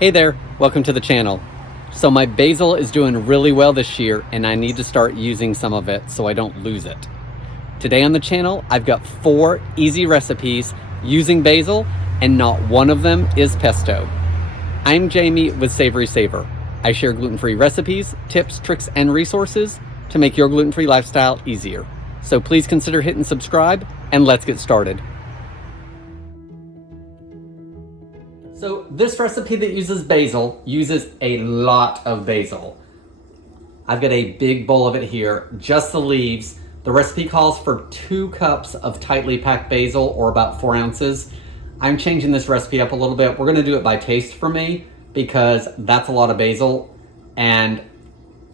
Hey there, welcome to the channel. So my basil is doing really well this year and I need to start using some of it so I don't lose it. Today on the channel, I've got 4 easy recipes using basil and not one of them is pesto. I'm Jamie with SavorySaver. I share gluten-free recipes, tips, tricks, and resources to make your gluten-free lifestyle easier. So please consider hitting subscribe and let's get started. So this recipe that uses basil uses a lot of basil. I've got a big bowl of it here, just the leaves. The recipe calls for 2 cups of tightly packed basil, or about 4 ounces. I'm changing this recipe up a little bit. We're gonna do it by taste for me because that's a lot of basil. And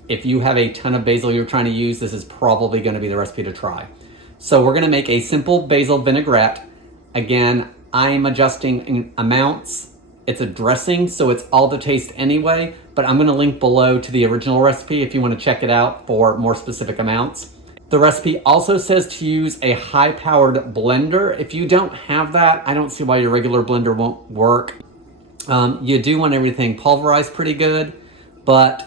if you have a ton of basil you're trying to use, this is probably gonna be the recipe to try. So we're gonna make a simple basil vinaigrette. Again, I'm adjusting in amounts. It's a dressing, so it's all to taste anyway, but I'm gonna link below to the original recipe if you wanna check it out for more specific amounts. The recipe also says to use a high-powered blender. If you don't have that, I don't see why your regular blender won't work. You do want everything pulverized pretty good, but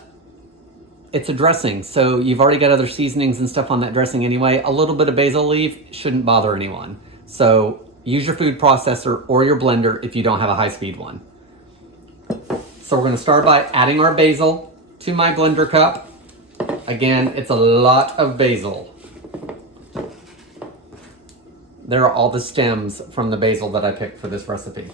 it's a dressing, so you've already got other seasonings and stuff on that dressing anyway. A little bit of basil leaf shouldn't bother anyone. So use your food processor or your blender if you don't have a high-speed one. So we're gonna start by adding our basil to my blender cup. Again, it's a lot of basil. There are all the stems from the basil that I picked for this recipe.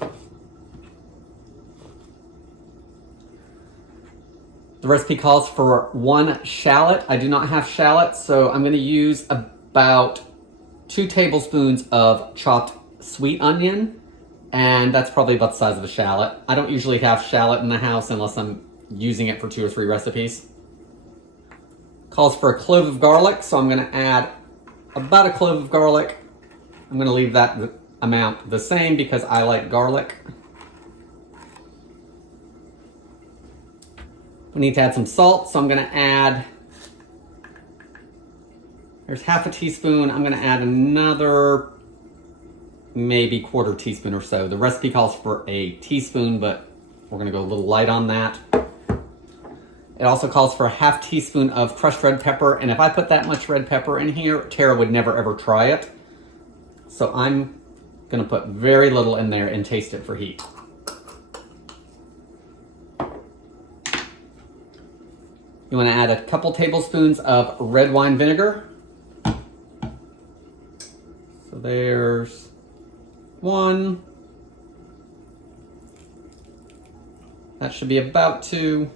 The recipe calls for 1 shallot. I do not have shallots, so I'm gonna use about 2 tablespoons of chopped sweet onion, and that's probably about the size of a shallot. I don't usually have shallot in the house unless I'm using it for 2 or 3 recipes. Calls for a clove of garlic, so I'm gonna add about a clove of garlic. I'm gonna leave that amount the same because I like garlic. We need to add some salt, so I'm gonna add, there's half a teaspoon. I'm gonna add another maybe 1/4 teaspoon or so. The recipe calls for a teaspoon, but we're gonna go a little light on that. It also calls for a half teaspoon of crushed red pepper, and if I put that much red pepper in here, Tara would never ever try it. So I'm gonna put very little in there and taste it for heat. You wanna add a couple tablespoons of red wine vinegar. So there's 1. That should be about 2.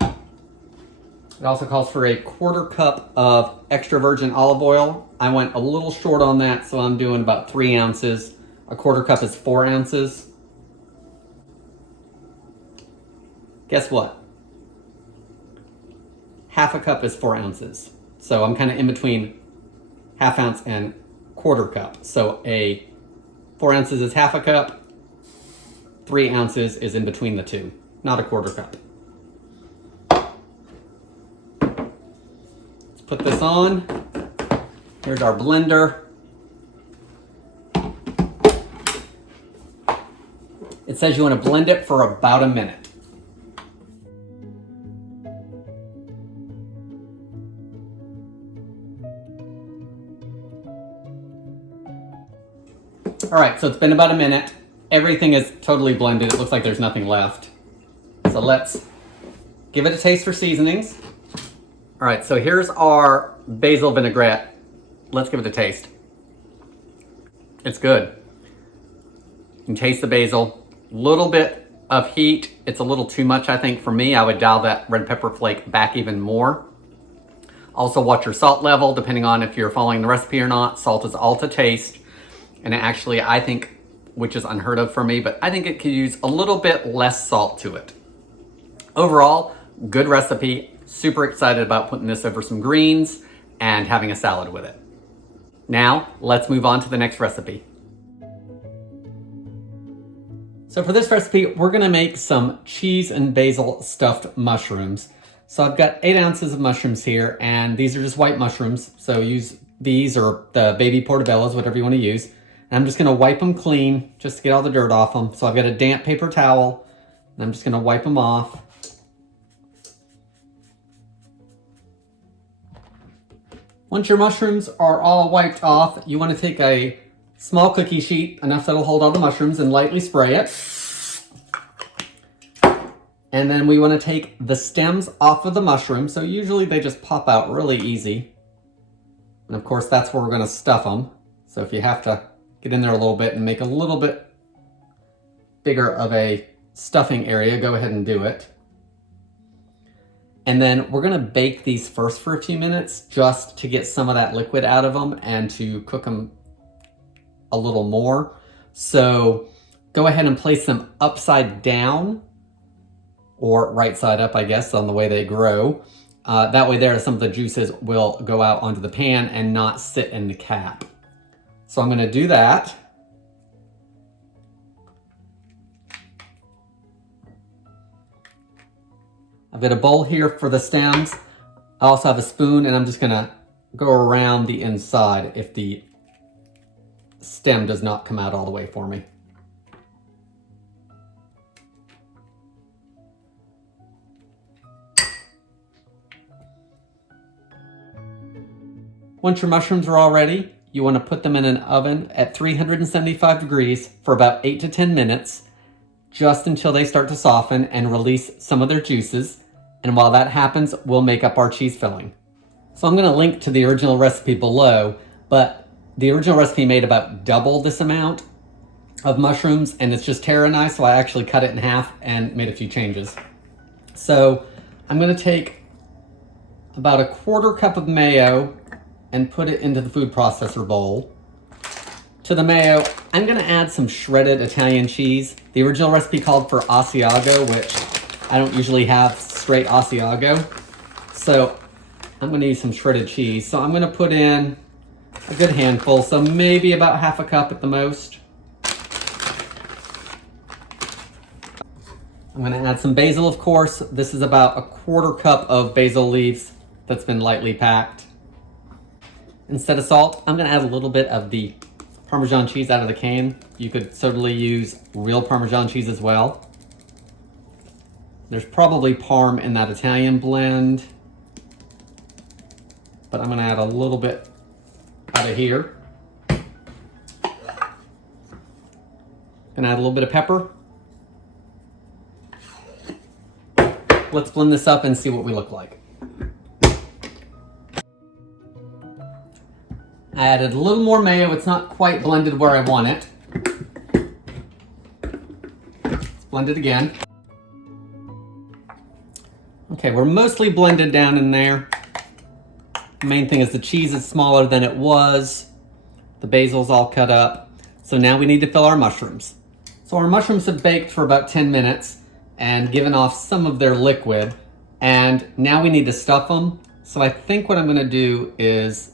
It also calls for a 1/4 cup of extra virgin olive oil. I went a little short on that, so I'm doing about 3 ounces. A 1/4 cup is 4 ounces. Guess what? Half a cup is 4 ounces. So I'm kind of in between half ounce and 1/4 cup. So 4 ounces is half a cup. 3 ounces is in between the two, not a 1/4 cup. Let's put this on. Here's our blender. It says you want to blend it for about a minute. All right, so it's been about a minute. Everything is totally blended. It looks like there's nothing left. So let's give it a taste for seasonings. All right, so here's our basil vinaigrette. Let's give it a taste. It's good. You can taste the basil. Little bit of heat. It's a little too much, I think, for me. I would dial that red pepper flake back even more. Also watch your salt level, depending on if you're following the recipe or not. Salt is all to taste. And actually, I think, which is unheard of for me, but I think it could use a little bit less salt to it. Overall, good recipe. Super excited about putting this over some greens and having a salad with it. Now, let's move on to the next recipe. So for this recipe, we're gonna make some cheese and basil stuffed mushrooms. So I've got 8 ounces of mushrooms here, and these are just white mushrooms. So use these or the baby portobellos, whatever you wanna use. And I'm just gonna wipe them clean just to get all the dirt off them. So I've got a damp paper towel and I'm just gonna wipe them off. Once your mushrooms are all wiped off, you wanna take a small cookie sheet, enough that'll hold all the mushrooms, and lightly spray it. And then we wanna take the stems off of the mushroom. So usually they just pop out really easy. And of course, that's where we're gonna stuff them. So if you have to get in there a little bit and make a little bit bigger of a stuffing area, go ahead and do it. And then we're gonna bake these first for a few minutes just to get some of that liquid out of them and to cook them a little more. So go ahead and place them upside down, or right side up, I guess, on the way they grow. That way there, some of the juices will go out onto the pan and not sit in the cap. So I'm gonna do that. I've got a bowl here for the stems. I also have a spoon, and I'm just gonna go around the inside if the stem does not come out all the way for me. Once your mushrooms are all ready, you want to put them in an oven at 375 degrees for about 8 to 10 minutes, just until they start to soften and release some of their juices. And while that happens, we'll make up our cheese filling. So I'm going to link to the original recipe below, but the original recipe made about double this amount of mushrooms, and it's just terra-nice, so I actually cut it in half and made a few changes. So I'm going to take about a 1/4 cup of mayo and put it into the food processor bowl. To the mayo, I'm gonna add some shredded Italian cheese. The original recipe called for Asiago, which I don't usually have straight Asiago. So I'm gonna use some shredded cheese. So I'm gonna put in a good handful, so maybe about 1/2 cup at the most. I'm gonna add some basil, of course. This is about a 1/4 cup of basil leaves that's been lightly packed. Instead of salt, I'm gonna add a little bit of the Parmesan cheese out of the can. You could totally use real Parmesan cheese as well. There's probably Parm in that Italian blend, but I'm gonna add a little bit out of here. Gonna add a little bit of pepper. Let's blend this up and see what we look like. I added a little more mayo. It's not quite blended where I want it. Let's blend it again. Okay, we're mostly blended down in there. The main thing is the cheese is smaller than it was. The basil's all cut up. So now we need to fill our mushrooms. So our mushrooms have baked for about 10 minutes and given off some of their liquid. And now we need to stuff them. So I think what I'm gonna do is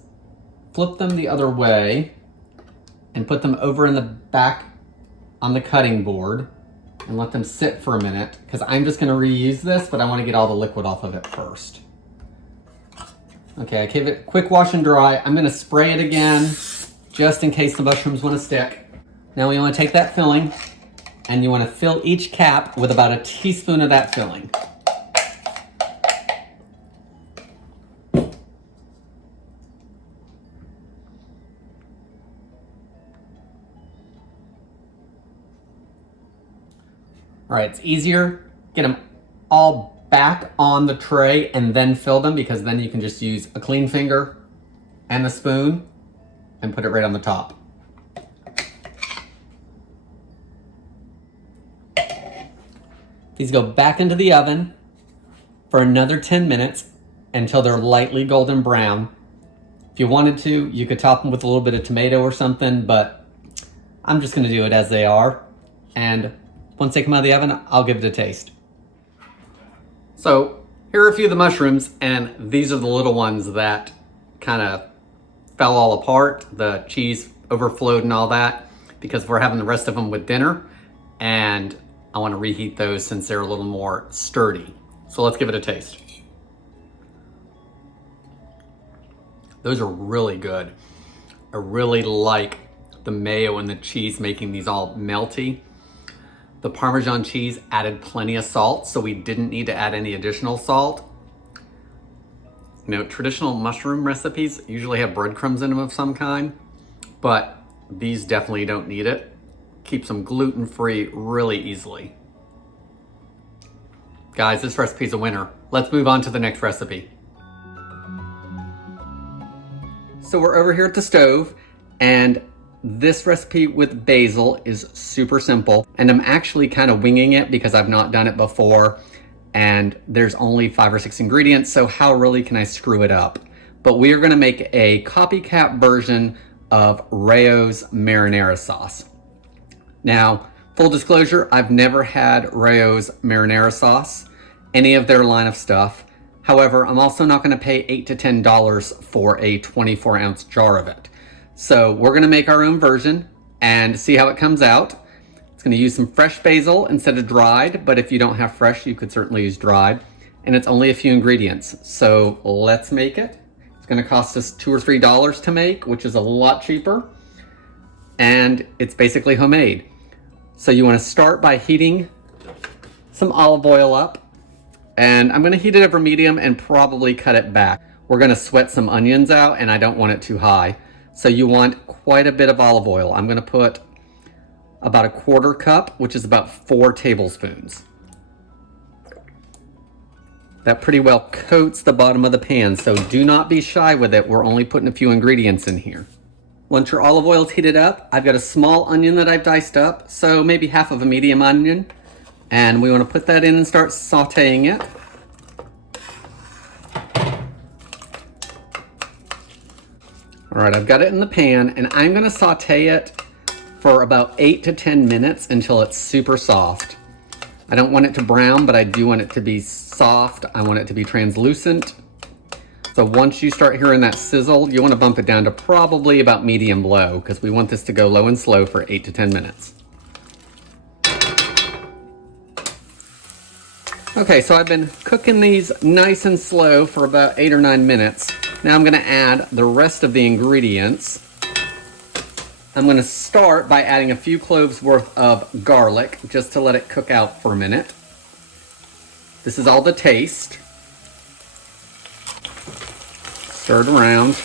flip them the other way and put them over in the back on the cutting board and let them sit for a minute, because I'm just going to reuse this, but I want to get all the liquid off of it first. Okay, I gave it a quick wash and dry. I'm going to spray it again just in case the mushrooms want to stick. Now we want to take that filling and you want to fill each cap with about a teaspoon of that filling. All right, it's easier, get them all back on the tray and then fill them, because then you can just use a clean finger and the spoon and put it right on the top. These go back into the oven for another 10 minutes until they're lightly golden brown. If you wanted to, you could top them with a little bit of tomato or something, but I'm just gonna do it as they are. And once they come out of the oven, I'll give it a taste. So here are a few of the mushrooms, and these are the little ones that kind of fell all apart. The cheese overflowed and all that, because we're having the rest of them with dinner, and I want to reheat those since they're a little more sturdy. So let's give it a taste. Those are really good. I really like the mayo and the cheese making these all melty. The Parmesan cheese added plenty of salt, so we didn't need to add any additional salt. You know, traditional mushroom recipes usually have breadcrumbs in them of some kind, but these definitely don't need it. Keeps them gluten-free really easily. Guys, this recipe's a winner. Let's move on to the next recipe. So we're over here at the stove, and this recipe with basil is super simple, and I'm actually kind of winging it because I've not done it before, and there's only 5 or 6 ingredients, so how really can I screw it up? But we are gonna make a copycat version of Rayo's marinara sauce. Now, full disclosure, I've never had Rayo's marinara sauce, any of their line of stuff. However, I'm also not gonna pay $8 to $10 for a 24-ounce jar of it. So we're gonna make our own version and see how it comes out. It's gonna use some fresh basil instead of dried, but if you don't have fresh, you could certainly use dried. And it's only a few ingredients. So let's make it. It's gonna cost us $2 or $3 to make, which is a lot cheaper. And it's basically homemade. So you wanna start by heating some olive oil up. And I'm gonna heat it over medium and probably cut it back. We're gonna sweat some onions out and I don't want it too high. So you want quite a bit of olive oil. I'm gonna put about a 1/4 cup, which is about 4 tablespoons. That pretty well coats the bottom of the pan, so do not be shy with it. We're only putting a few ingredients in here. Once your olive oil is heated up, I've got a small onion that I've diced up, so maybe half of a medium onion. And we want to put that in and start sauteing it. All right, I've got it in the pan, and I'm going to saute it for about 8 to 10 minutes until it's super soft. I don't want it to brown, but I do want it to be soft. I want it to be translucent. So once you start hearing that sizzle, you want to bump it down to probably about medium low, because we want this to go low and slow for 8 to 10 minutes. Okay, so I've been cooking these nice and slow for about 8 or 9 minutes. Now I'm gonna add the rest of the ingredients. I'm gonna start by adding a few cloves worth of garlic, just to let it cook out for a minute. This is all to taste. Stir it around.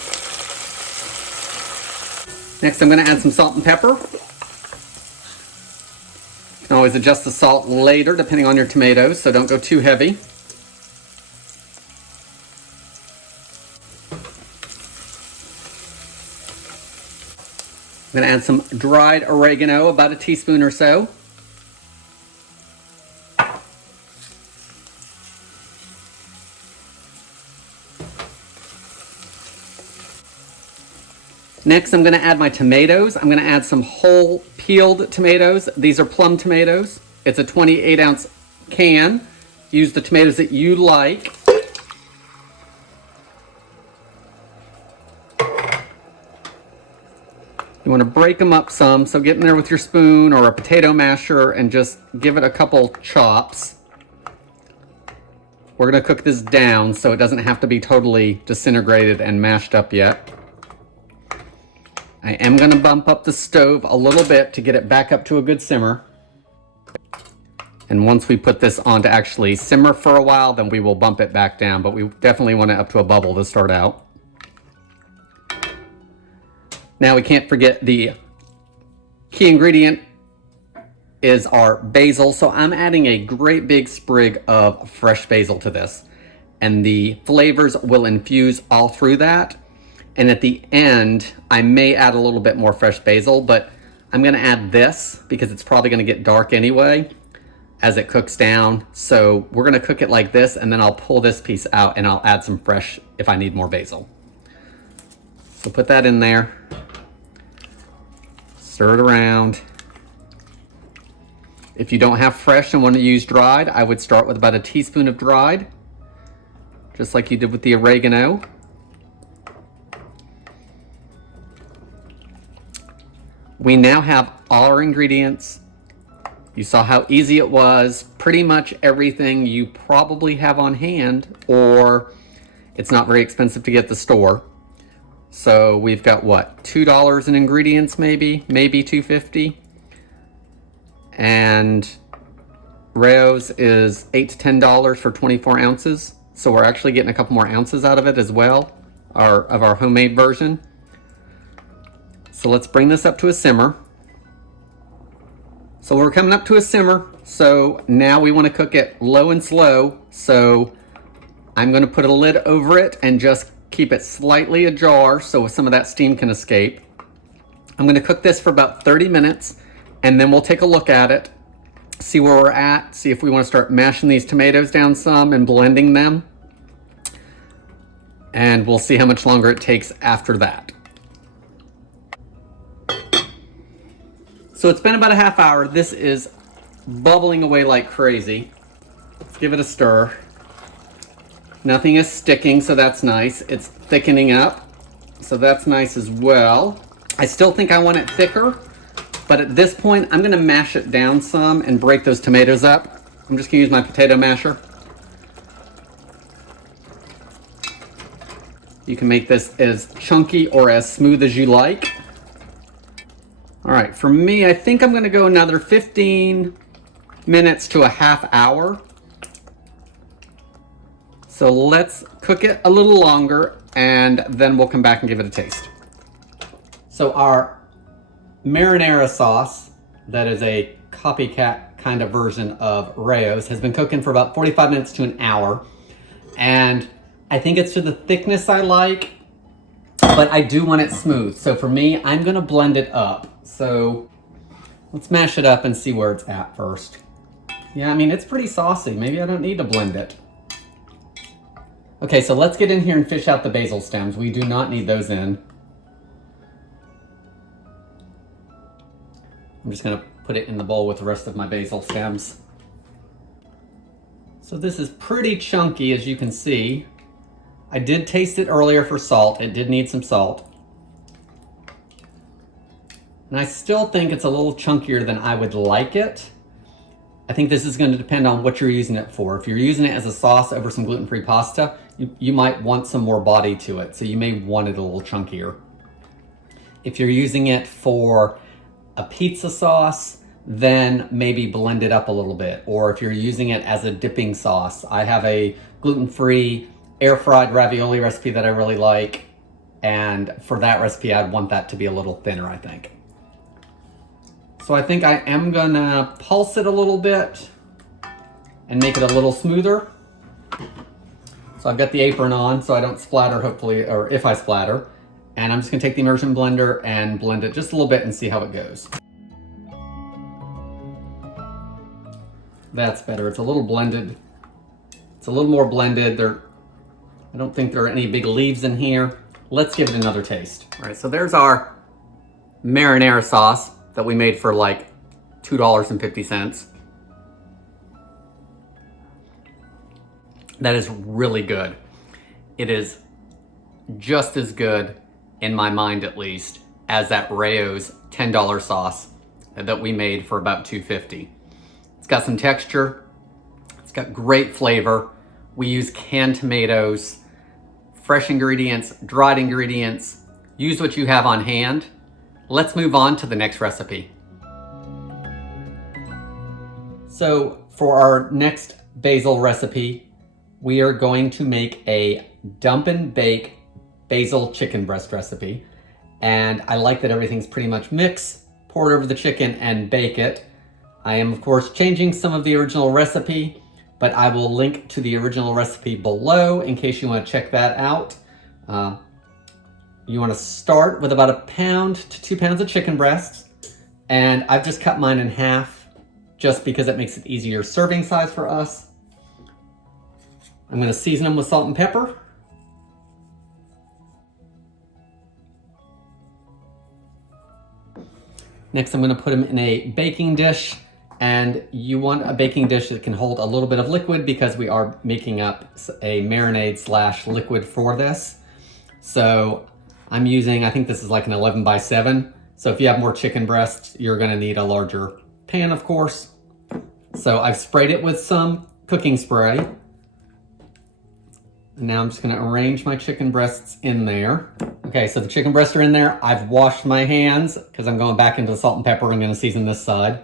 Next I'm gonna add some salt and pepper. You can always adjust the salt later depending on your tomatoes, so don't go too heavy. I'm going to add some dried oregano, about a teaspoon or so. Next, I'm going to add my tomatoes. I'm going to add some whole peeled tomatoes. These are plum tomatoes. It's a 28-ounce can. Use the tomatoes that you like. You want to break them up some, so get in there with your spoon or a potato masher and just give it a couple chops. We're going to cook this down so it doesn't have to be totally disintegrated and mashed up yet. I am going to bump up the stove a little bit to get it back up to a good simmer. And once we put this on to actually simmer for a while, then we will bump it back down, but we definitely want it up to a bubble to start out. Now we can't forget the key ingredient is our basil. So I'm adding a great big sprig of fresh basil to this. And the flavors will infuse all through that. And at the end, I may add a little bit more fresh basil, but I'm gonna add this because it's probably gonna get dark anyway as it cooks down. So we're gonna cook it like this, and then I'll pull this piece out and I'll add some fresh if I need more basil. So put that in there. Stir it around. If you don't have fresh and want to use dried, I would start with about a teaspoon of dried, just like you did with the oregano. We now have all our ingredients. You saw how easy it was. Pretty much everything you probably have on hand, or it's not very expensive to get at the store. So we've got what, $2 in ingredients, maybe $2.50. And Rao's is $8 to $10 for 24 ounces. So we're actually getting a couple more ounces out of it as well, of our homemade version. So let's bring this up to a simmer. So we're coming up to a simmer. So now we want to cook it low and slow. So I'm going to put a lid over it and just keep it slightly ajar so some of that steam can escape. I'm going to cook this for about 30 minutes and then we'll take a look at it, see where we're at, see if we want to start mashing these tomatoes down some and blending them. And we'll see how much longer it takes after that. So it's been about a half hour. This is bubbling away like crazy. Let's give it a stir. Nothing is sticking, so that's nice. It's thickening up, so that's nice as well. I still think I want it thicker, but at this point, I'm gonna mash it down some and break those tomatoes up. I'm just gonna use my potato masher. You can make this as chunky or as smooth as you like. All right, for me, I think I'm gonna go another 15 minutes to a half hour. So let's cook it a little longer and then we'll come back and give it a taste. So our marinara sauce, that is a copycat kind of version of Rao's, has been cooking for about 45 minutes to an hour. And I think it's to the thickness I like, but I do want it smooth. So for me, I'm gonna blend it up. So let's mash it up and see where it's at first. Yeah, I mean, it's pretty saucy. Maybe I don't need to blend it. Okay, so let's get in here and fish out the basil stems. We do not need those in. I'm just gonna put it in the bowl with the rest of my basil stems. So this is pretty chunky, as you can see. I did taste it earlier for salt. It did need some salt. And I still think it's a little chunkier than I would like it. I think this is going to depend on what you're using it for. If you're using it as a sauce over some gluten-free pasta, you might want some more body to it, so you may want it a little chunkier. If you're using it for a pizza sauce, then maybe blend it up a little bit. Or if you're using it as a dipping sauce, I have a gluten-free air-fried ravioli recipe that I really like, and for that recipe, I'd want that to be a little thinner, I think. So I think I am gonna pulse it a little bit and make it a little smoother. So I've got the apron on so I don't splatter, hopefully, or if I splatter. And I'm just gonna take the immersion blender and blend it just a little bit and see how it goes. That's better, it's a little blended. It's a little more blended. I don't think there are any big leaves in here. Let's give it another taste. All right, so there's our marinara sauce that we made for like $2.50. That is really good. It is just as good, in my mind at least, as that Rao's $10 sauce that we made for about $2.50. It's got some texture, it's got great flavor. We use canned tomatoes, fresh ingredients, dried ingredients. Use what you have on hand. Let's move on to the next recipe. So for our next basil recipe, we are going to make a dump and bake basil chicken breast recipe. And I like that everything's pretty much mixed. Pour it over the chicken and bake it. I am of course changing some of the original recipe, but I will link to the original recipe below in case you want to check that out. You want to start with about 1 pound to 2 pounds of chicken breasts, and I've just cut mine in half just because it makes it easier serving size for us. I'm going to season them with salt and pepper. Next, I'm going to put them in a baking dish, and you want a baking dish that can hold a little bit of liquid because we are making up a marinade slash liquid for this. So I'm using, I think this is like an 11 by 7. So if you have more chicken breasts, you're gonna need a larger pan, of course. So I've sprayed it with some cooking spray. And now I'm just gonna arrange my chicken breasts in there. Okay, so the chicken breasts are in there. I've washed my hands because I'm going back into the salt and pepper. I'm gonna season this side.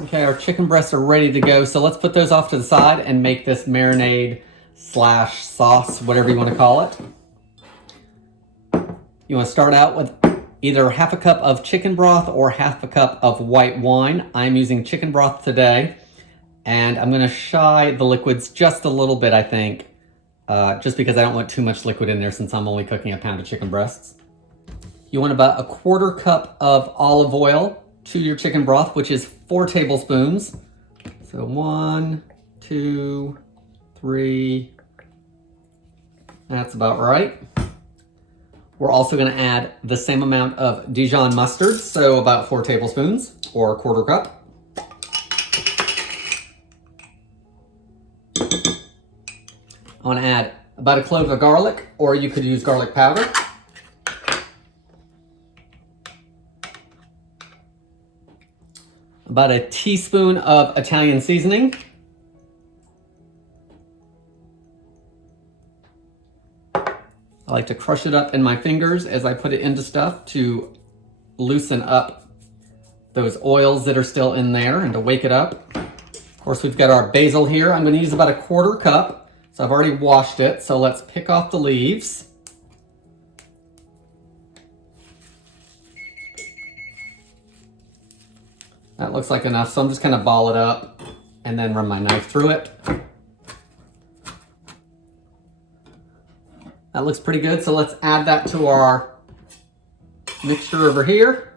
Okay, our chicken breasts are ready to go. So let's put those off to the side and make this marinade slash sauce, whatever you want to call it. You want to start out with either half a cup of chicken broth or half a cup of white wine. I'm using chicken broth today, and I'm going to shy the liquids just a little bit, I think, just because I don't want too much liquid in there since I'm only cooking a pound of chicken breasts. You want about a quarter cup of olive oil to your chicken broth, which is 4 tablespoons. So 1, 2, 3, that's about right. We're also gonna add the same amount of Dijon mustard, so about 4 tablespoons or a quarter cup. I wanna add about a clove of garlic, or you could use garlic powder. About a teaspoon of Italian seasoning. I like to crush it up in my fingers as I put it into stuff to loosen up those oils that are still in there and to wake it up. Of course, we've got our basil here. I'm going to use about a quarter cup. So I've already washed it. So let's pick off the leaves. That looks like enough. So I'm just going to ball it up and then run my knife through it. That looks pretty good, so let's add that to our mixture over here.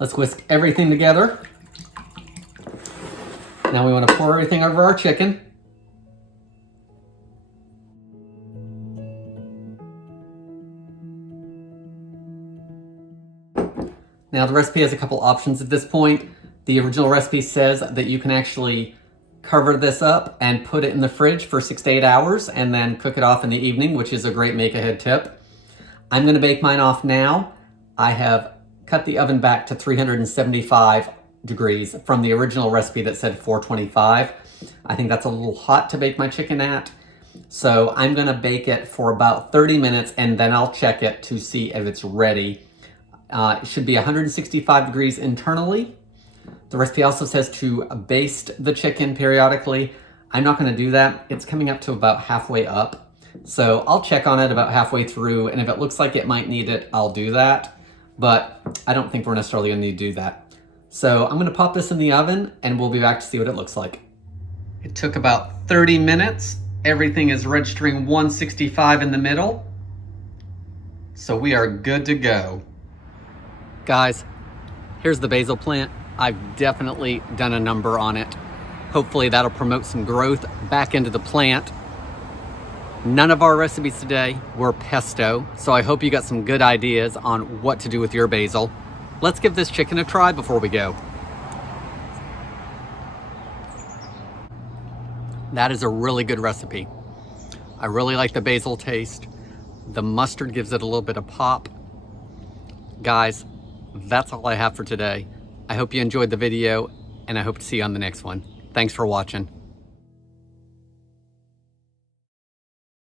Let's whisk everything together. Now we want to pour everything over our chicken. Now the recipe has a couple options at this point. The original recipe says that you can actually cover this up and put it in the fridge for 6 to 8 hours and then cook it off in the evening, which is a great make-ahead tip. I'm going to bake mine off now. I have cut the oven back to 375 degrees from the original recipe that said 425. I think that's a little hot to bake my chicken at. So I'm going to bake it for about 30 minutes and then I'll check it to see if it's ready. It should be 165 degrees internally. The recipe also says to baste the chicken periodically. I'm not going to do that. It's coming up to about halfway up. So I'll check on it about halfway through, and if it looks like it might need it, I'll do that. But I don't think we're necessarily going to need to do that. So I'm going to pop this in the oven, and we'll be back to see what it looks like. It took about 30 minutes. Everything is registering 165 in the middle. So we are good to go. Guys, here's the basil plant. I've definitely done a number on it. Hopefully that'll promote some growth back into the plant. None of our recipes today were pesto, so I hope you got some good ideas on what to do with your basil. Let's give this chicken a try before we go. That is a really good recipe. I really like the basil taste. The mustard gives it a little bit of pop. Guys, that's all I have for today. I hope you enjoyed the video, and I hope to see you on the next one. Thanks for watching.